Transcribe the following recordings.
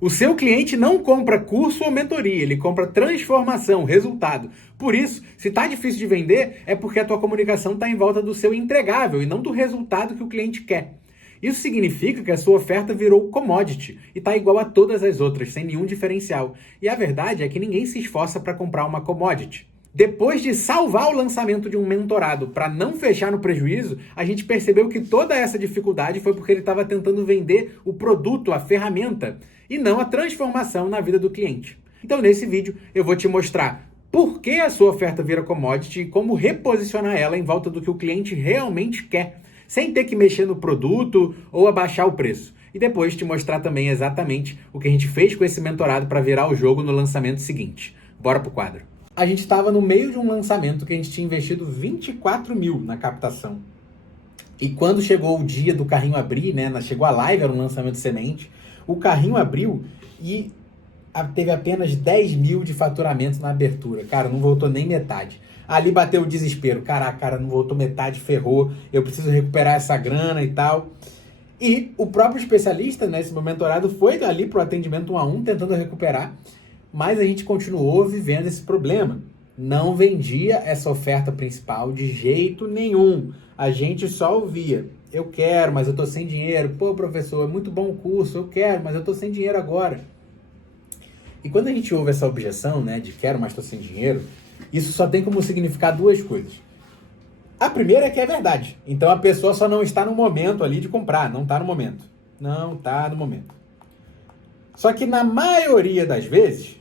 O seu cliente não compra curso ou mentoria, ele compra transformação, resultado. Por isso, se está difícil de vender, é porque a tua comunicação está em volta do seu entregável e não do resultado que o cliente quer. Isso significa que a sua oferta virou commodity e está igual a todas as outras, sem nenhum diferencial. E a verdade é que ninguém se esforça para comprar uma commodity. Depois de salvar o lançamento de um mentorado para não fechar no prejuízo, a gente percebeu que toda essa dificuldade foi porque ele estava tentando vender o produto, a ferramenta, e não a transformação na vida do cliente. Então, nesse vídeo, eu vou te mostrar por que a sua oferta vira commodity e como reposicionar ela em volta do que o cliente realmente quer, sem ter que mexer no produto ou abaixar o preço. E depois te mostrar também exatamente o que a gente fez com esse mentorado para virar o jogo no lançamento seguinte. Bora pro quadro. A gente estava no meio de um lançamento que a gente tinha investido 24 mil na captação. E quando chegou o dia do carrinho abrir, né, chegou a live, era um lançamento de semente, o carrinho abriu e teve apenas 10 mil de faturamento na abertura. Cara, não voltou nem metade. Ali bateu o desespero. Caraca, cara, não voltou metade, ferrou. Eu preciso recuperar essa grana e tal. E o próprio especialista, né, esse meu mentorado, foi ali pro atendimento 1 a 1, tentando recuperar. Mas a gente continuou vivendo esse problema. Não vendia essa oferta principal de jeito nenhum. A gente só ouvia: eu quero, mas eu tô sem dinheiro. Pô, professor, é muito bom o curso. Eu quero, mas eu tô sem dinheiro agora. E quando a gente ouve essa objeção, né, de quero, mas tô sem dinheiro, isso só tem como significar duas coisas. A primeira é que é verdade. Então a pessoa só não está no momento ali de comprar. Não está no momento. Não está no momento. Só que na maioria das vezes,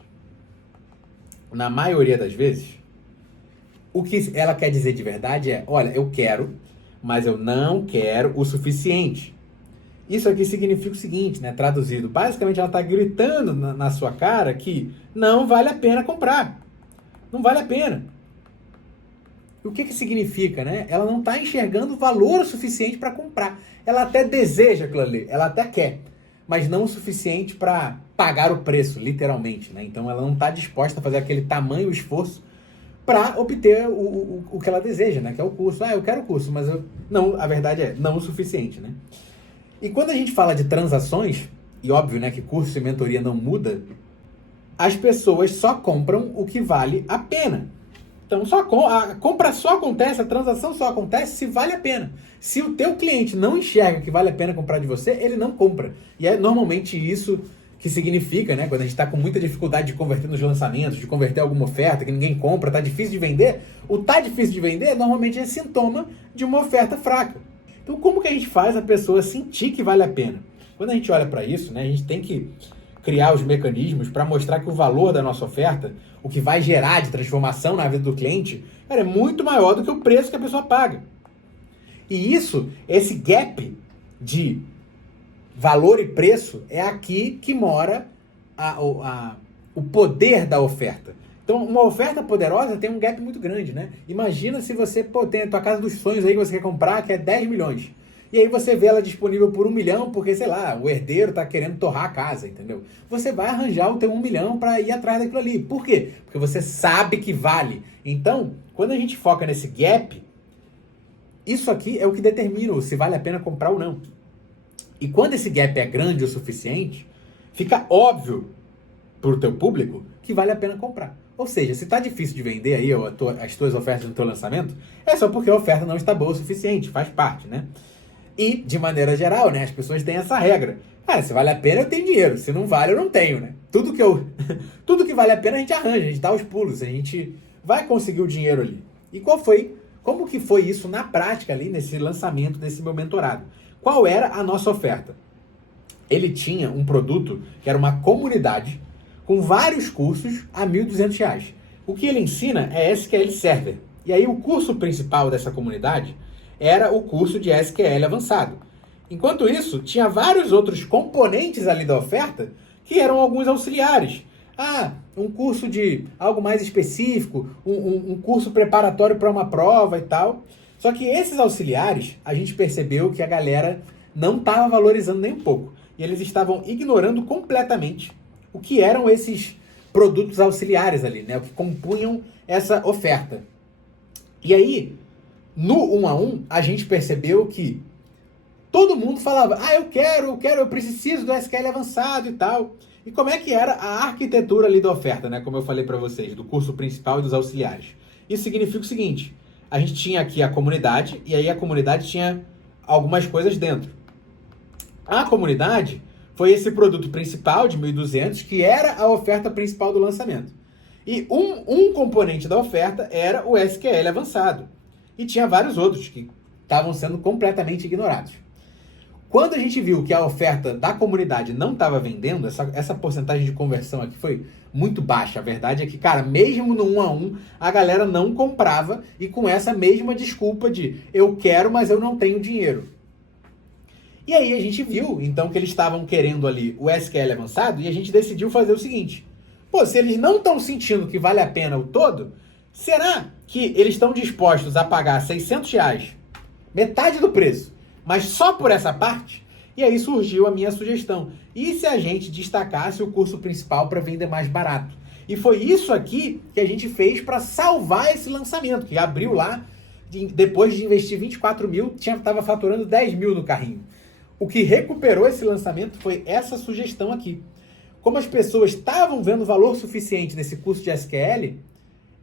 o que ela quer dizer de verdade é: olha, eu quero, mas eu não quero o suficiente. Isso aqui significa o seguinte, né? Traduzido, basicamente ela está gritando na sua cara que não vale a pena comprar. Não vale a pena. E o que significa, né? Ela não está enxergando valor o suficiente para comprar. Ela até deseja aquilo ali, ela até quer, mas não o suficiente para pagar o preço, literalmente, né? Então ela não está disposta a fazer aquele tamanho esforço para obter o que ela deseja, né? Que é o curso. Ah, eu quero o curso, mas não, a verdade é não o suficiente, né? E quando a gente fala de transações, e óbvio, né, que curso e mentoria não muda, as pessoas só compram o que vale a pena. Então a compra só acontece, a transação só acontece se vale a pena. Se o teu cliente não enxerga que vale a pena comprar de você, ele não compra. E é normalmente isso que significa, né? Quando a gente está com muita dificuldade de converter nos lançamentos, de converter alguma oferta que ninguém compra, tá difícil de vender. O tá difícil de vender normalmente é sintoma de uma oferta fraca. Então como que a gente faz a pessoa sentir que vale a pena? Quando a gente olha para isso, né, a gente tem que criar os mecanismos para mostrar que o valor da nossa oferta, o que vai gerar de transformação na vida do cliente, cara, é muito maior do que o preço que a pessoa paga. E isso, esse gap de valor e preço, é aqui que mora o poder da oferta. Então, uma oferta poderosa tem um gap muito grande, né? Imagina se você tem a tua casa dos sonhos aí que você quer comprar, que é 10 milhões. E aí você vê ela disponível por 1 milhão, porque, sei lá, o herdeiro tá querendo torrar a casa, entendeu? Você vai arranjar o teu 1 milhão para ir atrás daquilo ali. Por quê? Porque você sabe que vale. Então, quando a gente foca nesse gap, isso aqui é o que determina se vale a pena comprar ou não. E quando esse gap é grande o suficiente, fica óbvio pro teu público que vale a pena comprar. Ou seja, se tá difícil de vender aí as tuas ofertas no teu lançamento, é só porque a oferta não está boa o suficiente, faz parte, né? E, de maneira geral, né, as pessoas têm essa regra. Cara, se vale a pena, eu tenho dinheiro. Se não vale, eu não tenho, né? Tudo que vale a pena, a gente arranja, a gente dá os pulos, a gente vai conseguir o dinheiro ali. E como que foi isso na prática ali, nesse lançamento desse meu mentorado? Qual era a nossa oferta? Ele tinha um produto que era uma comunidade com vários cursos a R$ 1.200. O que ele ensina é SQL Server. E aí o curso principal dessa comunidade era o curso de SQL avançado. Enquanto isso, tinha vários outros componentes ali da oferta que eram alguns auxiliares. Ah, um curso de algo mais específico, um curso preparatório para uma prova e tal. Só que esses auxiliares, a gente percebeu que a galera não estava valorizando nem um pouco. E eles estavam ignorando completamente o que eram esses produtos auxiliares ali, né? O que compunham essa oferta. E aí, no 1 a 1, a gente percebeu que todo mundo falava: ah, eu preciso do SQL avançado e tal. E como é que era a arquitetura ali da oferta, né? Como eu falei para vocês, do curso principal e dos auxiliares. Isso significa o seguinte, a gente tinha aqui a comunidade, e aí a comunidade tinha algumas coisas dentro. A comunidade foi esse produto principal de 1.200, que era a oferta principal do lançamento. E um componente da oferta era o SQL avançado. E tinha vários outros que estavam sendo completamente ignorados. Quando a gente viu que a oferta da comunidade não estava vendendo, essa porcentagem de conversão aqui foi muito baixa. A verdade é que, cara, mesmo no 1 a 1, a galera não comprava e com essa mesma desculpa de eu quero, mas eu não tenho dinheiro. E aí a gente viu, então, que eles estavam querendo ali o SQL avançado e a gente decidiu fazer o seguinte. Pô, se eles não estão sentindo que vale a pena o todo, será que eles estão dispostos a pagar R$600, metade do preço, mas só por essa parte? E aí surgiu a minha sugestão. E se a gente destacasse o curso principal para vender mais barato? E foi isso aqui que a gente fez para salvar esse lançamento, que abriu lá, depois de investir 24 mil, estava faturando 10 mil no carrinho. O que recuperou esse lançamento foi essa sugestão aqui. Como as pessoas estavam vendo valor suficiente nesse curso de SQL,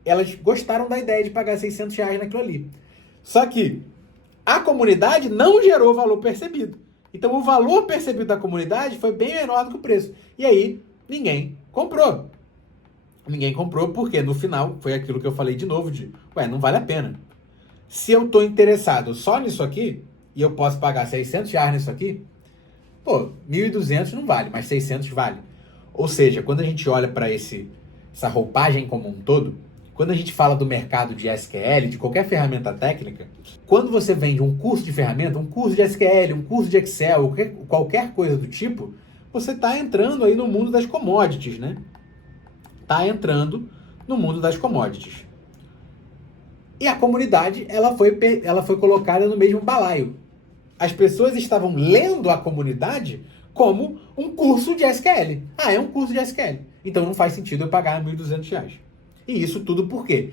elas gostaram da ideia de pagar R$600 naquilo ali. Só que a comunidade não gerou valor percebido. Então o valor percebido da comunidade foi bem menor do que o preço. E aí ninguém comprou. Ninguém comprou porque no final foi aquilo que eu falei de novo não vale a pena. Se eu estou interessado só nisso aqui, e eu posso pagar R$600 nisso aqui, pô, 1.200 não vale, mas 600 vale. Ou seja, quando a gente olha para essa roupagem como um todo, quando a gente fala do mercado de SQL, de qualquer ferramenta técnica, quando você vende um curso de ferramenta, um curso de SQL, um curso de Excel, qualquer coisa do tipo, você está entrando aí no mundo das commodities, né? Está entrando no mundo das commodities. E a comunidade, ela foi colocada no mesmo balaio. As pessoas estavam lendo a comunidade como um curso de SQL. Ah, é um curso de SQL. Então não faz sentido eu pagar R$1.200. E isso tudo por quê?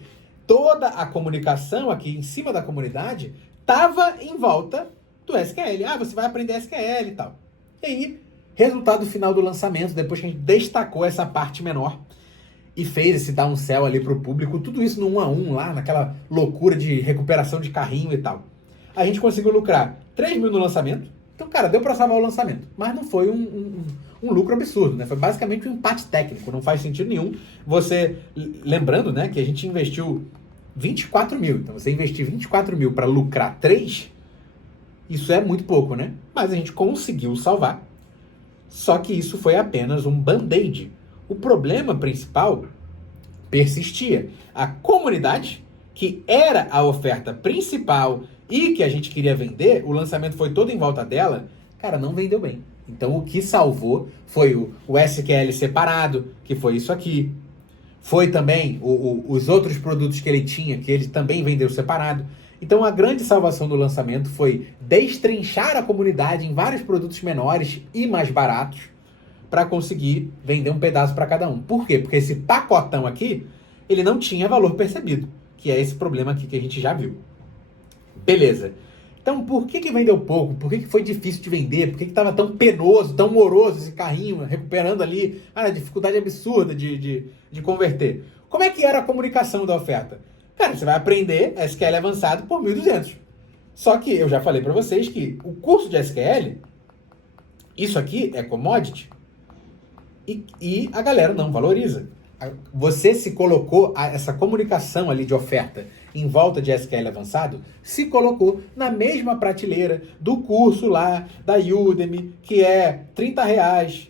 Toda a comunicação aqui em cima da comunidade estava em volta do SQL. Ah, você vai aprender SQL e tal. E aí, resultado final do lançamento, depois que a gente destacou essa parte menor e fez esse downsell ali para o público, tudo isso no 1 a 1 lá, naquela loucura de recuperação de carrinho e tal. A gente conseguiu lucrar 3 mil no lançamento. Então, cara, deu para salvar o lançamento. Mas não foi um lucro absurdo, né? Foi basicamente um empate técnico. Não faz sentido nenhum. Você, lembrando, né, que a gente investiu 24 mil. Então, você investir 24 mil para lucrar 3, isso é muito pouco, né? Mas a gente conseguiu salvar. Só que isso foi apenas um band-aid. O problema principal persistia. A comunidade, que era a oferta principal e que a gente queria vender, o lançamento foi todo em volta dela, cara, não vendeu bem. Então o que salvou foi o SQL separado, que foi isso aqui. Foi também os outros produtos que ele tinha, que ele também vendeu separado. Então a grande salvação do lançamento foi destrinchar a comunidade em vários produtos menores e mais baratos para conseguir vender um pedaço para cada um. Por quê? Porque esse pacotão aqui, ele não tinha valor percebido, que é esse problema aqui que a gente já viu. Beleza. Então, por que vendeu pouco? Por que foi difícil de vender? Por que estava tão penoso, tão moroso esse carrinho, recuperando ali a dificuldade absurda de converter? Como é que era a comunicação da oferta? Cara, você vai aprender SQL avançado por 1.200. Só que eu já falei para vocês que o curso de SQL, isso aqui é commodity, e a galera não valoriza. Você se colocou, essa comunicação ali de oferta em volta de SQL avançado, se colocou na mesma prateleira do curso lá da Udemy, que é R$30.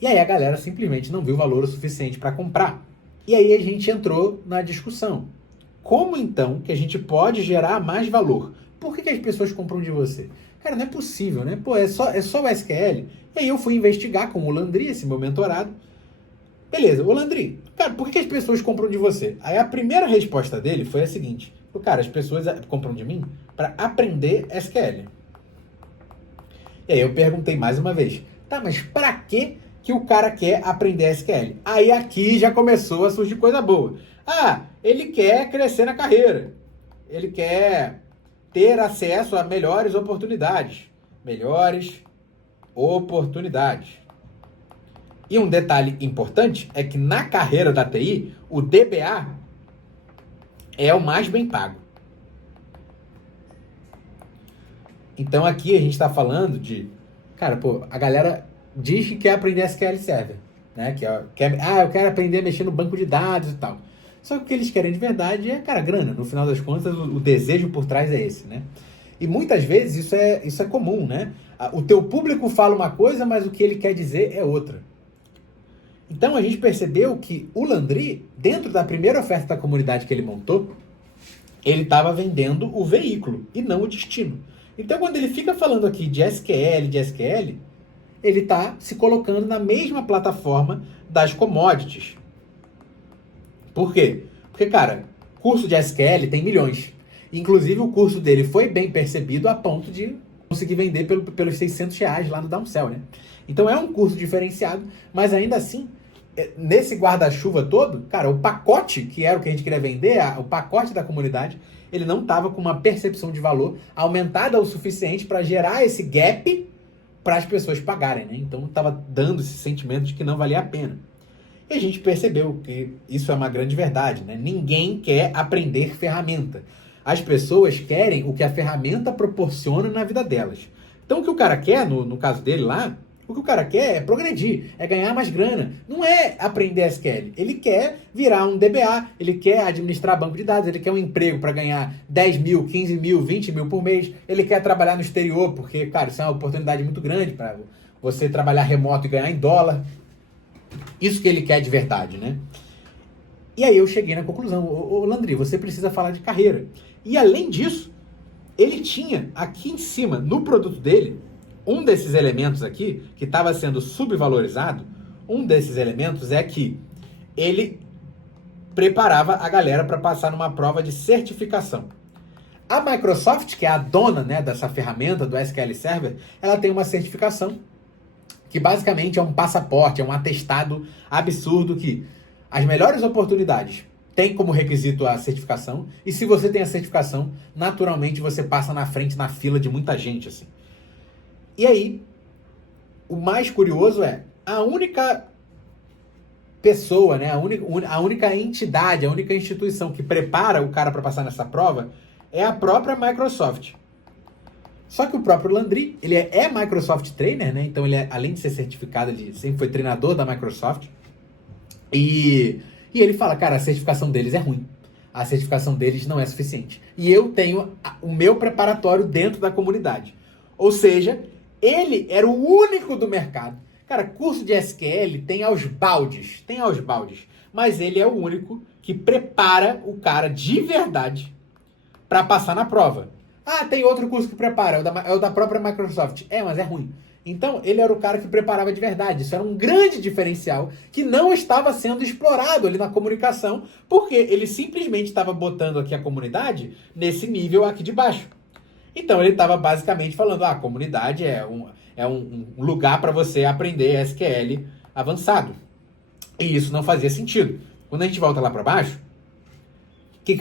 E aí a galera simplesmente não viu valor o suficiente para comprar. E aí a gente entrou na discussão. Como então que a gente pode gerar mais valor? Por que as pessoas compram de você? Cara, não é possível, né? Pô, é só o SQL. E aí eu fui investigar com o Landry, esse meu mentorado. Beleza, ô Landry, cara, por que as pessoas compram de você? Aí a primeira resposta dele foi a seguinte. Cara, as pessoas compram de mim para aprender SQL. E aí eu perguntei mais uma vez. Tá, mas para que o cara quer aprender SQL? Aí aqui já começou a surgir coisa boa. Ah, ele quer crescer na carreira. Ele quer ter acesso a melhores oportunidades. Melhores oportunidades. E um detalhe importante é que na carreira da TI, o DBA é o mais bem pago. Então aqui a gente está falando de... Cara, pô, a galera diz que quer aprender SQL Server, né? Eu quero aprender a mexer no banco de dados e tal. Só que o que eles querem de verdade é, cara, grana. No final das contas, o desejo por trás é esse, né? E muitas vezes isso é comum, né? O teu público fala uma coisa, mas o que ele quer dizer é outra. Então a gente percebeu que o Landry, dentro da primeira oferta da comunidade que ele montou, ele estava vendendo o veículo e não o destino. Então quando ele fica falando aqui de SQL, ele está se colocando na mesma plataforma das commodities. Por quê? Porque, cara, curso de SQL tem milhões. Inclusive o curso dele foi bem percebido a ponto de conseguir vender pelos R$600 lá no Downsell, né? Então é um curso diferenciado, mas ainda assim, nesse guarda-chuva todo, cara, o pacote, que era o que a gente queria vender, o pacote da comunidade, ele não estava com uma percepção de valor aumentada o suficiente para gerar esse gap para as pessoas pagarem, né? Então estava dando esse sentimento de que não valia a pena. E a gente percebeu que isso é uma grande verdade, né? Ninguém quer aprender ferramenta. As pessoas querem o que a ferramenta proporciona na vida delas. Então o que o cara quer, no caso dele lá, o que o cara quer é progredir, é ganhar mais grana. Não é aprender SQL. Ele quer virar um DBA, ele quer administrar banco de dados, ele quer um emprego para ganhar 10 mil, 15 mil, 20 mil por mês. Ele quer trabalhar no exterior, porque, cara, isso é uma oportunidade muito grande para você trabalhar remoto e ganhar em dólar. Isso que ele quer de verdade, né? E aí eu cheguei na conclusão, ô Landry, você precisa falar de carreira. E além disso, ele tinha aqui em cima, no produto dele, um desses elementos aqui, que estava sendo subvalorizado, um desses elementos é que ele preparava a galera para passar numa prova de certificação. A Microsoft, que é a dona, né, dessa ferramenta do SQL Server, ela tem uma certificação que basicamente é um passaporte, é um atestado absurdo que as melhores oportunidades têm como requisito a certificação, e se você tem a certificação, naturalmente você passa na frente, na fila de muita gente, assim. E aí, o mais curioso é, a única pessoa, né, a única entidade, a única instituição que prepara o cara para passar nessa prova é a própria Microsoft. Só que o próprio Landry, ele é Microsoft Trainer, né? Então ele além de ser certificado, ele sempre foi treinador da Microsoft. E ele fala, cara, a certificação deles é ruim. A certificação deles não é suficiente. E eu tenho o meu preparatório dentro da comunidade. Ou seja, ele era o único do mercado. Cara, curso de SQL tem aos baldes. Mas ele é o único que prepara o cara de verdade para passar na prova. Ah, tem outro curso que prepara, é o da própria Microsoft. Mas é ruim. Então, ele era o cara que preparava de verdade. Isso era um grande diferencial que não estava sendo explorado ali na comunicação, porque ele simplesmente estava botando aqui a comunidade nesse nível aqui de baixo. Então, ele estava basicamente falando, a comunidade é um lugar para você aprender SQL avançado. E isso não fazia sentido. Quando a gente volta lá para baixo,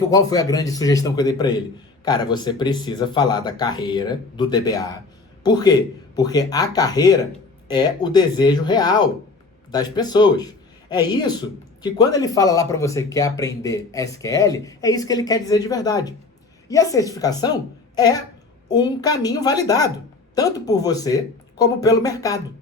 qual foi a grande sugestão que eu dei para ele? Cara, você precisa falar da carreira do DBA. Por quê? Porque a carreira é o desejo real das pessoas. É isso que quando ele fala lá para você que quer aprender SQL, é isso que ele quer dizer de verdade. E a certificação é um caminho validado, tanto por você como pelo mercado.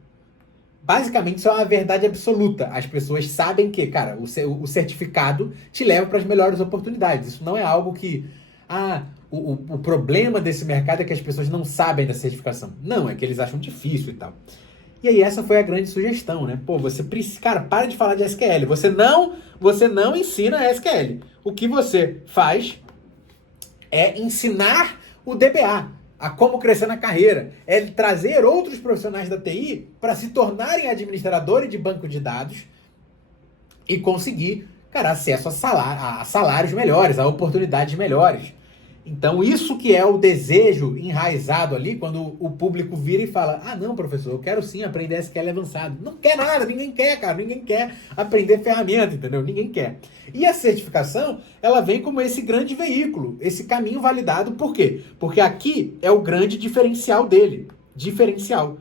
Basicamente, isso é uma verdade absoluta. As pessoas sabem que, cara, o certificado te leva para as melhores oportunidades. Isso não é algo que... O problema desse mercado é que as pessoas não sabem da certificação. Não, é que eles acham difícil e tal. E aí essa foi a grande sugestão, né? Pô, você precisa... Cara, para de falar de SQL. Você não ensina SQL. O que você faz é ensinar o DBA a como crescer na carreira. É trazer outros profissionais da TI para se tornarem administradores de banco de dados e conseguir, cara, acesso a salários melhores, a oportunidades melhores. Então, isso que é o desejo enraizado ali, quando o público vira e fala, não, professor, eu quero sim aprender SQL avançado. Não quer nada, ninguém quer, cara, ninguém quer aprender ferramenta, entendeu? Ninguém quer. E a certificação, ela vem como esse grande veículo, esse caminho validado, por quê? Porque aqui é o grande diferencial dele. Diferencial.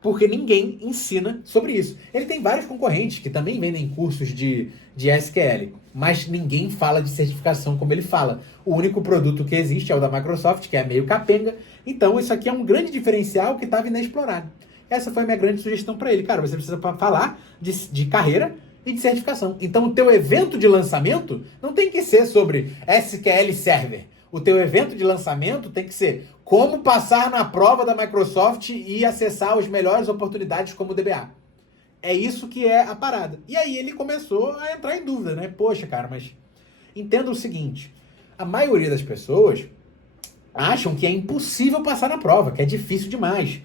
porque ninguém ensina sobre isso. Ele tem vários concorrentes que também vendem cursos de SQL, mas ninguém fala de certificação como ele fala. O único produto que existe é o da Microsoft, que é meio capenga. Então, isso aqui é um grande diferencial que estava inexplorado. Essa foi a minha grande sugestão para ele. Cara, você precisa falar de carreira e de certificação. Então, o teu evento de lançamento não tem que ser sobre SQL Server. O teu evento de lançamento tem que ser como passar na prova da Microsoft e acessar as melhores oportunidades como DBA. É isso que é a parada. E aí ele começou a entrar em dúvida, né? Poxa, cara, mas entenda o seguinte. A maioria das pessoas acham que é impossível passar na prova, que é difícil demais.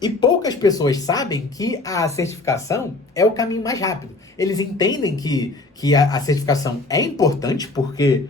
E poucas pessoas sabem que a certificação é o caminho mais rápido. Eles entendem que a certificação é importante porque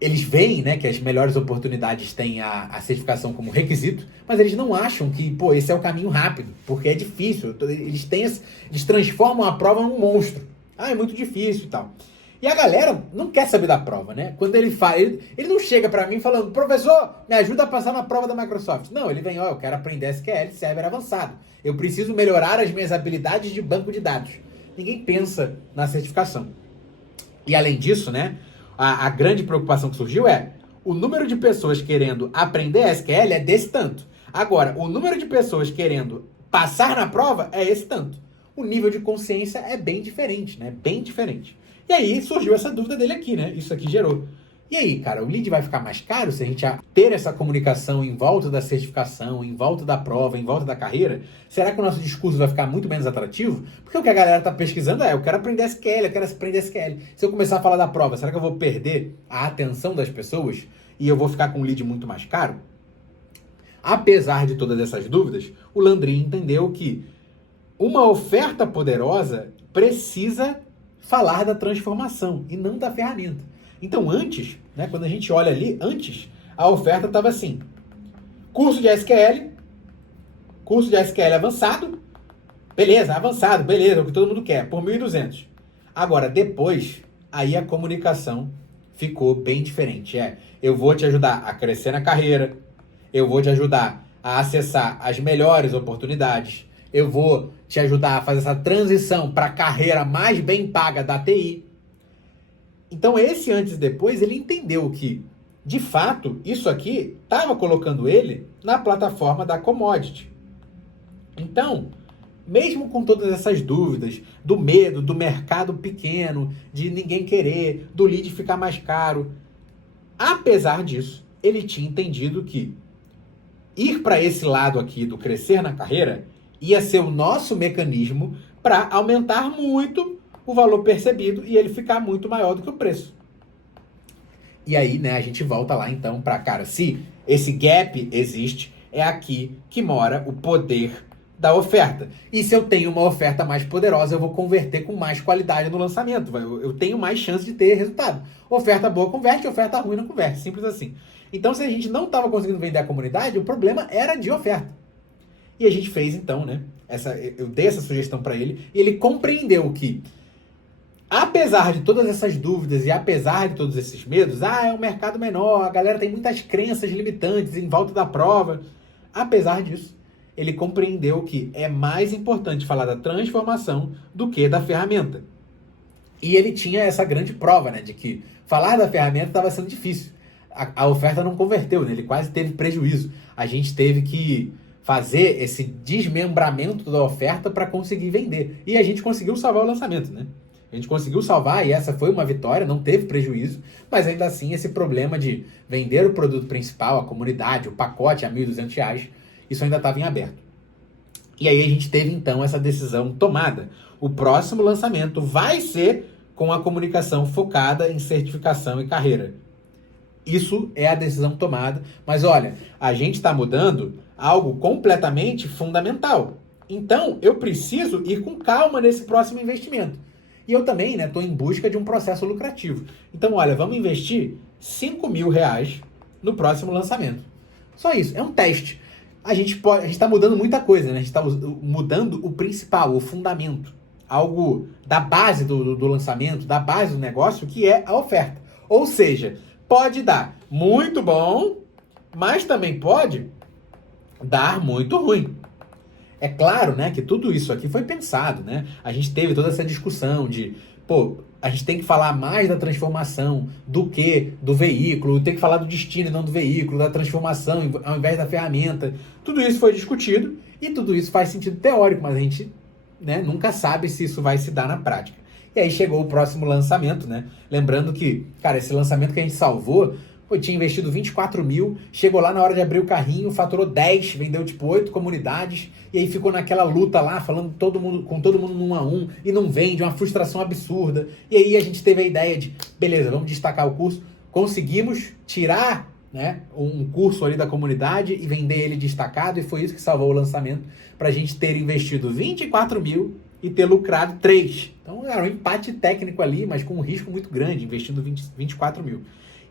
eles veem, né, que as melhores oportunidades têm a certificação como requisito, mas eles não acham que, pô, esse é o caminho rápido, porque é difícil. Eles transformam a prova num monstro. Ah, é muito difícil e tal. E a galera não quer saber da prova, né? Quando ele fala, ele não chega pra mim falando, professor, me ajuda a passar na prova da Microsoft. Não, ele vem, ó, eu quero aprender SQL Server avançado. Eu preciso melhorar as minhas habilidades de banco de dados. Ninguém pensa na certificação. E além disso, né, a grande preocupação que surgiu é o número de pessoas querendo aprender SQL é desse tanto. Agora, o número de pessoas querendo passar na prova é esse tanto. O nível de consciência é bem diferente, né? Bem diferente. E aí surgiu essa dúvida dele aqui, né? Isso aqui gerou. E aí, cara, o lead vai ficar mais caro se a gente ter essa comunicação em volta da certificação, em volta da prova, em volta da carreira? Será que o nosso discurso vai ficar muito menos atrativo? Porque o que a galera tá pesquisando é, eu quero aprender SQL, eu quero aprender SQL. Se eu começar a falar da prova, será que eu vou perder a atenção das pessoas e eu vou ficar com um lead muito mais caro? Apesar de todas essas dúvidas, o Landry entendeu que uma oferta poderosa precisa falar da transformação e não da ferramenta. Então antes, né, quando a gente olha ali, antes, a oferta estava assim, curso de SQL avançado, beleza, o que todo mundo quer, por 1.200. Agora, depois, aí a comunicação ficou bem diferente. Eu vou te ajudar a crescer na carreira, eu vou te ajudar a acessar as melhores oportunidades, eu vou te ajudar a fazer essa transição para a carreira mais bem paga da TI. Então, esse antes e depois, ele entendeu que, de fato, isso aqui estava colocando ele na plataforma da commodity. Então, mesmo com todas essas dúvidas, do medo, do mercado pequeno, de ninguém querer, do lead ficar mais caro, apesar disso, ele tinha entendido que ir para esse lado aqui do crescer na carreira ia ser o nosso mecanismo para aumentar muito o valor percebido e ele ficar muito maior do que o preço. E aí, né, a gente volta lá então para, cara, se esse gap existe, é aqui que mora o poder da oferta. E se eu tenho uma oferta mais poderosa, eu vou converter com mais qualidade no lançamento. Eu tenho mais chance de ter resultado. Oferta boa converte, oferta ruim não converte. Simples assim. Então, se a gente não estava conseguindo vender a comunidade, o problema era de oferta. E a gente fez então, né? Eu dei essa sugestão para ele e ele compreendeu que, apesar de todas essas dúvidas e apesar de todos esses medos, é um mercado menor, a galera tem muitas crenças limitantes em volta da prova. Apesar disso, ele compreendeu que é mais importante falar da transformação do que da ferramenta. E ele tinha essa grande prova, né, de que falar da ferramenta estava sendo difícil. A oferta não converteu, né, ele quase teve prejuízo. A gente teve que fazer esse desmembramento da oferta para conseguir vender. E a gente conseguiu salvar o lançamento, né? A gente conseguiu salvar e essa foi uma vitória, não teve prejuízo, mas ainda assim esse problema de vender o produto principal, a comunidade, o pacote a R$ 1.200, isso ainda estava em aberto. E aí a gente teve então essa decisão tomada. O próximo lançamento vai ser com a comunicação focada em certificação e carreira. Isso é a decisão tomada, mas olha, a gente está mudando algo completamente fundamental. Então eu preciso ir com calma nesse próximo investimento. E eu também, né, estou em busca de um processo lucrativo. Então, olha, vamos investir R$5.000 no próximo lançamento. Só isso, é um teste. A gente está mudando muita coisa, né? A gente está mudando o principal, o fundamento. Algo da base do lançamento, da base do negócio, que é a oferta. Ou seja, pode dar muito bom, mas também pode dar muito ruim. É claro, né, que tudo isso aqui foi pensado, né? A gente teve toda essa discussão de, pô, a gente tem que falar mais da transformação do que do veículo, tem que falar do destino e não do veículo, da transformação ao invés da ferramenta. Tudo isso foi discutido e tudo isso faz sentido teórico, mas a gente, né, nunca sabe se isso vai se dar na prática. E aí chegou o próximo lançamento, né? Lembrando que, cara, esse lançamento que a gente salvou, pô, tinha investido 24 mil, chegou lá na hora de abrir o carrinho, faturou 10, vendeu tipo 8 comunidades, e aí ficou naquela luta lá, falando com todo mundo no 1 a 1, e não vende, uma frustração absurda. E aí a gente teve a ideia de, beleza, vamos destacar o curso. Conseguimos tirar, né, um curso ali da comunidade e vender ele destacado, e foi isso que salvou o lançamento, pra gente ter investido 24 mil e ter lucrado 3. Então era um empate técnico ali, mas com um risco muito grande, investindo 24 mil.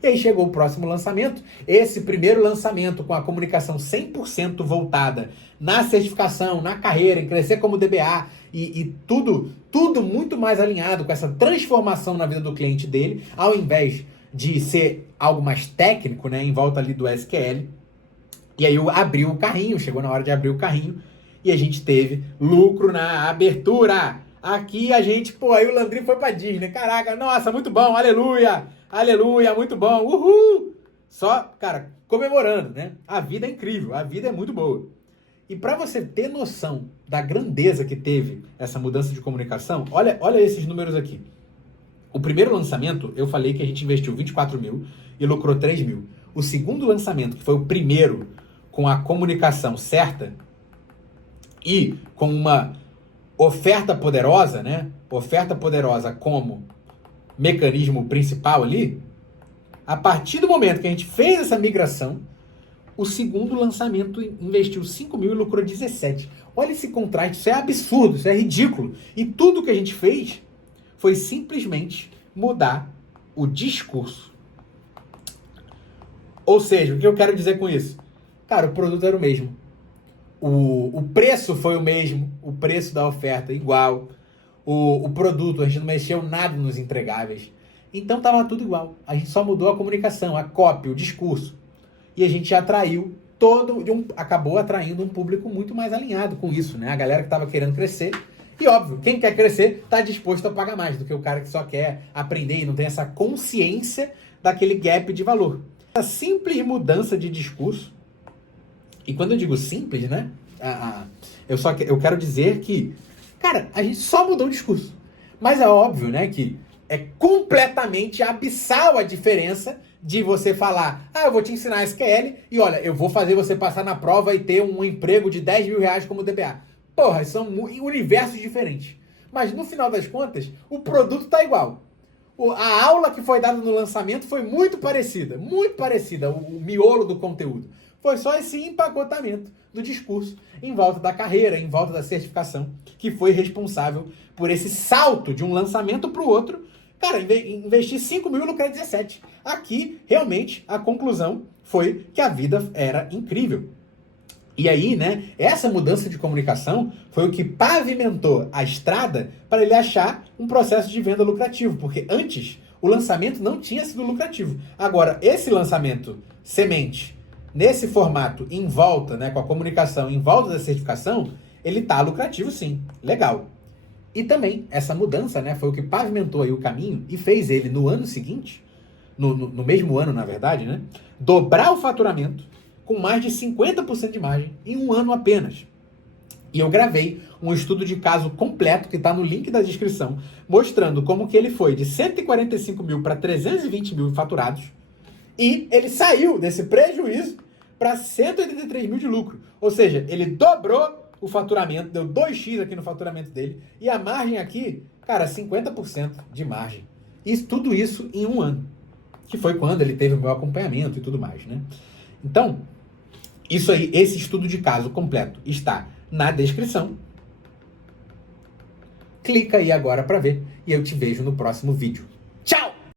E aí chegou o próximo lançamento, esse primeiro lançamento com a comunicação 100% voltada na certificação, na carreira, em crescer como DBA e tudo muito mais alinhado com essa transformação na vida do cliente dele, ao invés de ser algo mais técnico, né, em volta ali do SQL. E aí eu abri o carrinho, chegou na hora de abrir o carrinho e a gente teve lucro na abertura. Aqui a gente, pô, aí o Landry foi pra Disney, caraca, nossa, muito bom, aleluia! Aleluia, muito bom, uhul! Só, cara, comemorando, né? A vida é incrível, a vida é muito boa. E para você ter noção da grandeza que teve essa mudança de comunicação, olha esses números aqui. O primeiro lançamento, eu falei que a gente investiu 24 mil e lucrou 3 mil. O segundo lançamento, que foi o primeiro com a comunicação certa e com uma oferta poderosa, né? Oferta poderosa como mecanismo principal ali, a partir do momento que a gente fez essa migração, o segundo lançamento investiu 5 mil e lucrou 17. Olha esse contraste, isso é absurdo, isso é ridículo. E tudo que a gente fez foi simplesmente mudar o discurso. Ou seja, o que eu quero dizer com isso? Cara, o produto era o mesmo. O preço foi o mesmo, o preço da oferta igual. O produto, a gente não mexeu nada nos entregáveis. Então estava tudo igual. A gente só mudou a comunicação, a copy, o discurso. E a gente atraiu acabou atraindo um público muito mais alinhado com isso, né? A galera que estava querendo crescer. E óbvio, quem quer crescer está disposto a pagar mais do que o cara que só quer aprender e não tem essa consciência daquele gap de valor. Essa simples mudança de discurso, e quando eu digo simples, né? Eu quero dizer que, cara, a gente só mudou o discurso. Mas é óbvio, né, que é completamente abissal a diferença de você falar, eu vou te ensinar SQL e olha, eu vou fazer você passar na prova e ter um emprego de 10 mil reais como DBA. Porra, são universos diferentes. Mas no final das contas, o produto tá igual. A aula que foi dada no lançamento foi muito parecida, o miolo do conteúdo. Foi só esse empacotamento do discurso em volta da carreira, em volta da certificação, que foi responsável por esse salto de um lançamento para o outro. Cara, investir 5 mil e lucrar 17. Aqui, realmente, a conclusão foi que a vida era incrível. E aí, né, essa mudança de comunicação foi o que pavimentou a estrada para ele achar um processo de venda lucrativo, porque antes o lançamento não tinha sido lucrativo. Agora, esse lançamento semente, nesse formato, em volta, né, com a comunicação em volta da certificação, ele tá lucrativo sim, legal. E também, essa mudança, né, foi o que pavimentou aí o caminho e fez ele, no ano seguinte, no mesmo ano, na verdade, né, dobrar o faturamento com mais de 50% de margem em um ano apenas. E eu gravei um estudo de caso completo, que está no link da descrição, mostrando como que ele foi de 145 mil para 320 mil faturados, e ele saiu desse prejuízo para 183 mil de lucro. Ou seja, ele dobrou o faturamento, deu 2x aqui no faturamento dele, e a margem aqui, cara, 50% de margem. E tudo isso em um ano, que foi quando ele teve o meu acompanhamento e tudo mais, né? Então, isso aí, esse estudo de caso completo está na descrição. Clica aí agora para ver e eu te vejo no próximo vídeo.